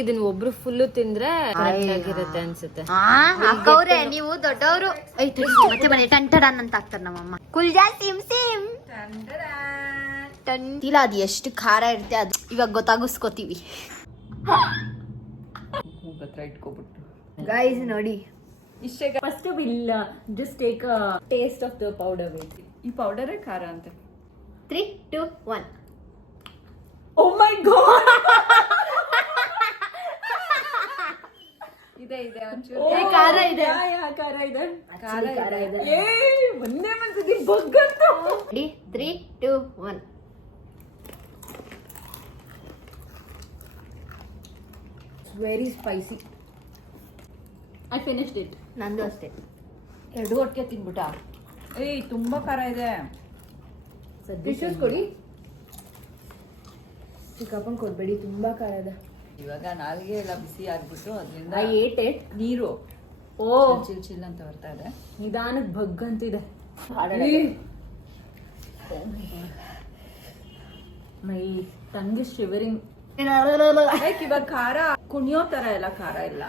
ಇದನ್ನ ಒಬ್ರು ಫುಲ್ ತಿಂದ್ರೆ ಆಗಿರುತ್ತೆ ಅನ್ಸುತ್ತೆ. ಅಕ್ಕವ್ರೆ ನೀವು ದೊಡ್ಡವರು. ಮತ್ತೆ ಮನೆ ಟಂಟಡನ್ ಅಂತ ಆಗ್ತಾರೆ ನಮ್ಮಮ್ಮ. ಕುಲ್ಜಾ ಸಿಮ್ ಸಿಮ್ ಟಂಟಿಲ್ಲ. ಅದು ಎಷ್ಟು ಖಾರ ಇರುತ್ತೆ ಅದು ಇವಾಗ ಗೊತ್ತಾಗಿಸ್ಕೋತೀವಿ. ಗೈಸ್ ನೋಡಿ ಇಷ್ಟೇ. First will just take a taste of the powder. ಈ ಪೌಡರೇ ಖಾರ ಅಂತೆ. 3, 2, 1. ಓ ಮೈ ಗಾಡ್. ಇದೆ ಒಂಚೂರು ಖಾರ ಇದೆ. ಖಾರ ಇದೆ. ಒಂದೇ ಮಂದಿ ಬಗ್ಗಂತ. 3, 2, 1. Very spicy. I finished it. ನಂದು ಅಷ್ಟೇ. 2 ಒಟ್ಟಿಗೆ ತಿನ್ಬಿಟ್ಟ. ತುಂಬಾ ಖಾರ ಇದೆ. ಟಿಶ್ಯೂಸ್ ಕೊಡಿ. ಚಿಕ್ಕಪ್ಪನ್ ಕೊಡ್ಬೇಡಿ, ತುಂಬಾ ಖಾರ ಇದೆ. ಇವಾಗ ನಾಲ್ಗೆ ಎಲ್ಲ ಬಿಸಿ ಆಗ್ಬಿಟ್ಟು ಅದರಿಂದ ನೀರು ಚಿಲ್ ಅಂತ ಬರ್ತಾ ಇದೆ. ನಿಧಾನಕ್ಕೆ ಬಗ್ಗಂತಿದೆ. ಮೈ ಟಂಗ್ ಶಿವರಿಂಗ್. ಇವಾಗ ಖಾರ ಕುಣಿಯೋ ತರ ಎಲ್ಲ ಖಾರ ಇಲ್ಲ.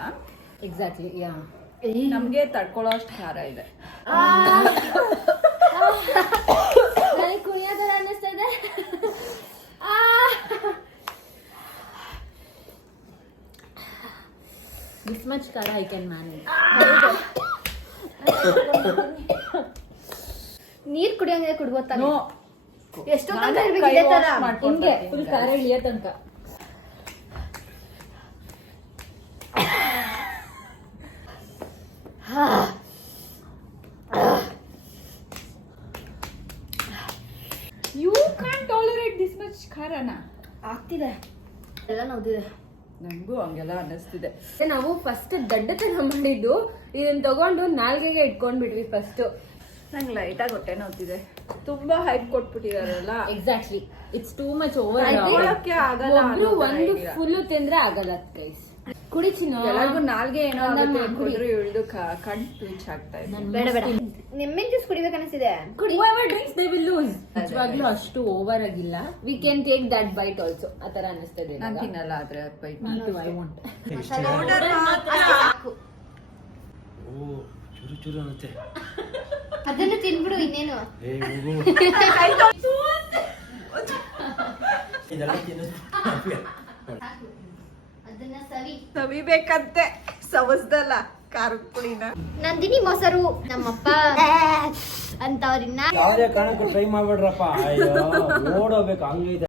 ಎಕ್ಸಾಕ್ಟ್ಲಿ. ಯಾ, ನಮ್ಗೆ ತಡ್ಕೊಳ್ಳೋ ಅಷ್ಟು ಖಾರ ಇದೆ. ಕುಣಿಯೋ ತರ ಅನ್ನಿಸ್ತಾ ಇದೆ. This much ಖಾರ I can manage. ನೀರ್ ಕುಡಿಯಂಗೆ ಕುಡ್ಬೋತಾ? ಎಷ್ಟೋ ಹಿಂಗೆ ಫುಲ್ ಖಾರ ಇಳಿಯೋ ತನಕ. You can't tolerate this much ಖಾರನಾ? ಆಗ್ತಿದೆ, ಎಲ್ಲ ನೋದಿದೆ. ನಂಗೂ ಹಂಗೆಲ್ಲ ಅನ್ನಿಸ್ತಿದೆ. ನಾವು ಫಸ್ಟ್ ದಡ್ಡತನ ಮಾಡಿದ್ದು ಇದನ್ನ ತಗೊಂಡು ನಾಲ್ಗೆಗೆ ಇಟ್ಕೊಂಡ್ಬಿಟ್ವಿ ಫಸ್ಟ್. ನಂಗೆ ಲೈಟ್ ಆಗಿ ಹೊಟ್ಟೆ ನೋಡ್ತಿದೆ. ತುಂಬಾ ಹೈಪ್ ಕೊಟ್ಬಿಟ್ಟಿದಾರಲ್ಲ. Exactly, it's too much over. ಒಬ್ರು ಒಂದು ಫುಲ್ ತಿಂದ್ರೆ ಆಗಲ್ಲ ಗೈಸ್. ಕುಡಿ ಚಿನ್ನು. ಎಲ್ಲರಿಗೂ ನಾಲ್ಗೆ ಏನೋ ಆಗುತ್ತೆ ಅನ್ಕೊಂಡ್ರು ಇಳಿದು ಕಣ್ ಟ್ವಿಚ್ ಆಗ್ತಾ ಇದೆ. ಬೇಡ ಬೇಡ, ನಿಮ್ಮಿನ ಜ್ಯೂಸ್ ಕುಡಿಬೇಕು ಅನಿಸಿದೆ. ಕುಡಿ. Whoever drinks they will lose. ನಿಜವಾಗ್ಲೂ ಅಷ್ಟು ಓವರ್ ಆಗಿಲ್ಲ. We can take that bite also. ಆತರ ಅನಿಸ್ತದೆ. ನಾನು ತಿನ್ನಲ್ಲ ಆದ್ರೆ ಅದು bite. Me too, I won't. ಓ ಚೂರು ಚೂರು ಅನ್ನತ್ತೆ. ಅದನ್ನು ತಿನ್ಬಿಡು ಇನ್ನೇನು. ಅದನ್ನ ಸವಿಬೇಕಂತೆ. ಸವಸ್ದಲ್ಲ ಖಾರದ ಪುಡಿನ. ನಂದಿನಿ ಮೊಸರು ನಮ್ಮಪ್ಪ ಅಂತವ್ರಿನ್ನ ಯಾವ್ದೇ ಕಾರಣಕ್ಕೂ ಟ್ರೈ ಮಾಡ್ಬೇಡ್ರಪ್ಪ. ಅಯ್ಯೋ ನೋಡೋಬೇಕು ಹಂಗಿದೆ.